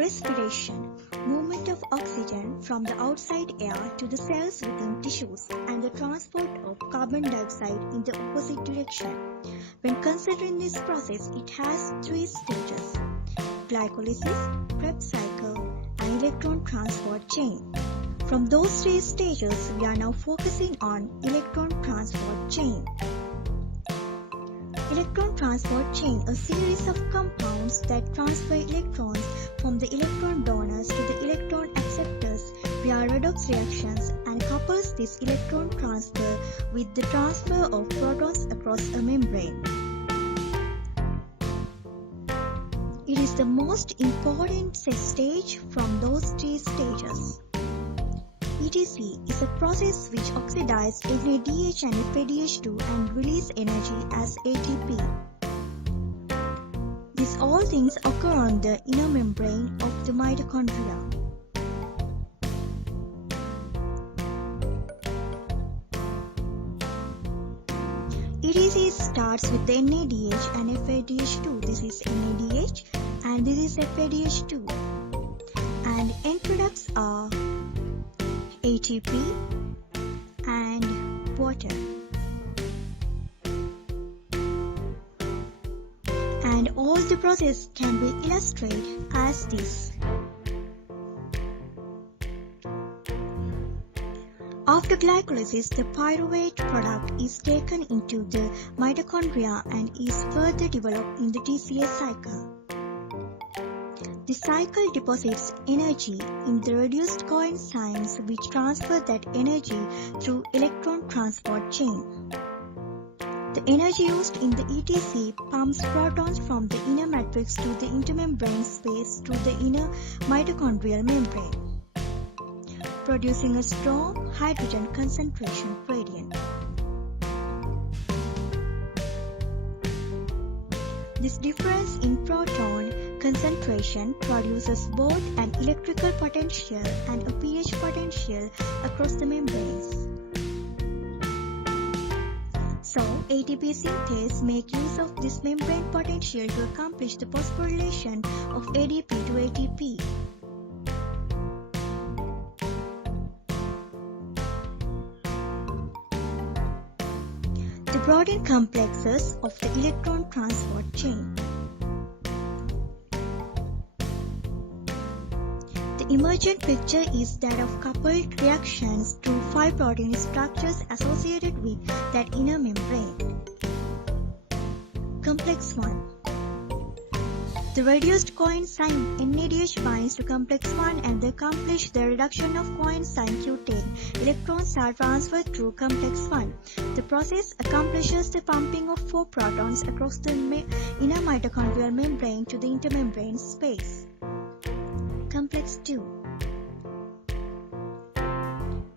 Respiration, movement of oxygen from the outside air to the cells within tissues, and the transport of carbon dioxide in the opposite direction. When considering this process, it has three stages: glycolysis, Krebs cycle, and electron transport chain. From those three stages, we are now focusing on electron transport chain. Electron transport chain, a series of compounds that transfer electrons from the electron donors to the electron acceptors via redox reactions, and couples this electron transfer with the transfer of protons across a membrane. It is the most important stage from those three stages. ETC is a process which oxidizes NADH and FADH2 and release energy as ATP. These all things occur on the inner membrane of the mitochondria. ETC starts with the NADH and FADH2. This is NADH and this is FADH2. And end products are ATP and water. And all the process can be illustrated as this. After glycolysis, the pyruvate product is taken into the mitochondria and is further developed in the TCA cycle. The cycle deposits energy in the reduced coenzymes which transfer that energy through electron transport chain. The energy used in the ETC pumps protons from the inner matrix to the intermembrane space through the inner mitochondrial membrane, producing a strong hydrogen concentration gradient. This difference in proton concentration produces both an electrical potential and a pH potential across the membranes. So, ATP synthase make use of this membrane potential to accomplish the phosphorylation of ADP to ATP. The protein complexes of the electron transport chain. The emergent picture is that of coupled reactions to 5 protein structures associated with that inner membrane. Complex 1. The reduced coenzyme NADH binds to complex 1 and they accomplish the reduction of coenzyme Q10. Electrons are transferred through complex 1. The process accomplishes the pumping of 4 protons across the inner mitochondrial membrane to the intermembrane space. Complex 2.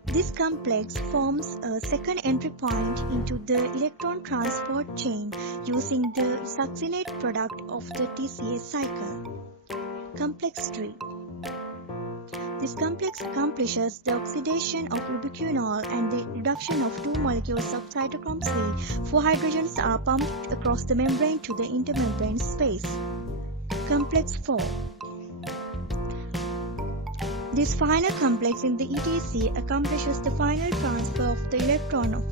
This complex forms a second entry point into the electron transport chain using the succinate product of the TCA cycle. Complex 3. This complex accomplishes the oxidation of ubiquinol and the reduction of 2 molecules of cytochrome C. 4 hydrogens are pumped across the membrane to the intermembrane space. Complex 4. This final complex in the ETC accomplishes the final transfer of the electron of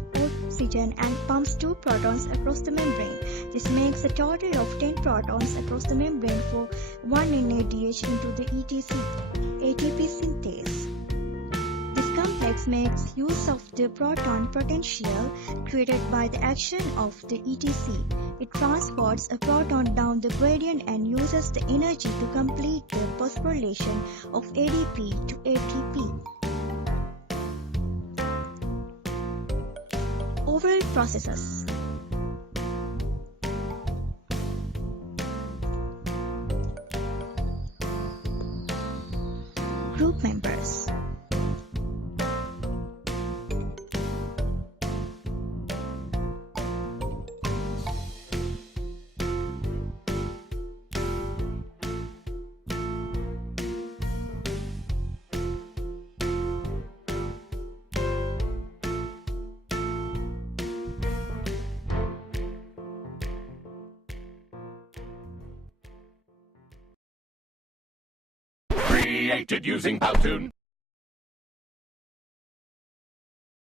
oxygen and pumps 2 protons across the membrane. This makes a total of 10 protons across the membrane for 1 NADH into the ETC. ATP synthase. This complex makes use of the proton potential created by the action of the ETC. It transports a proton down the gradient and uses the energy to complete the phosphorylation of ADP to ATP. Overall processes. Group members. created using Powtoon.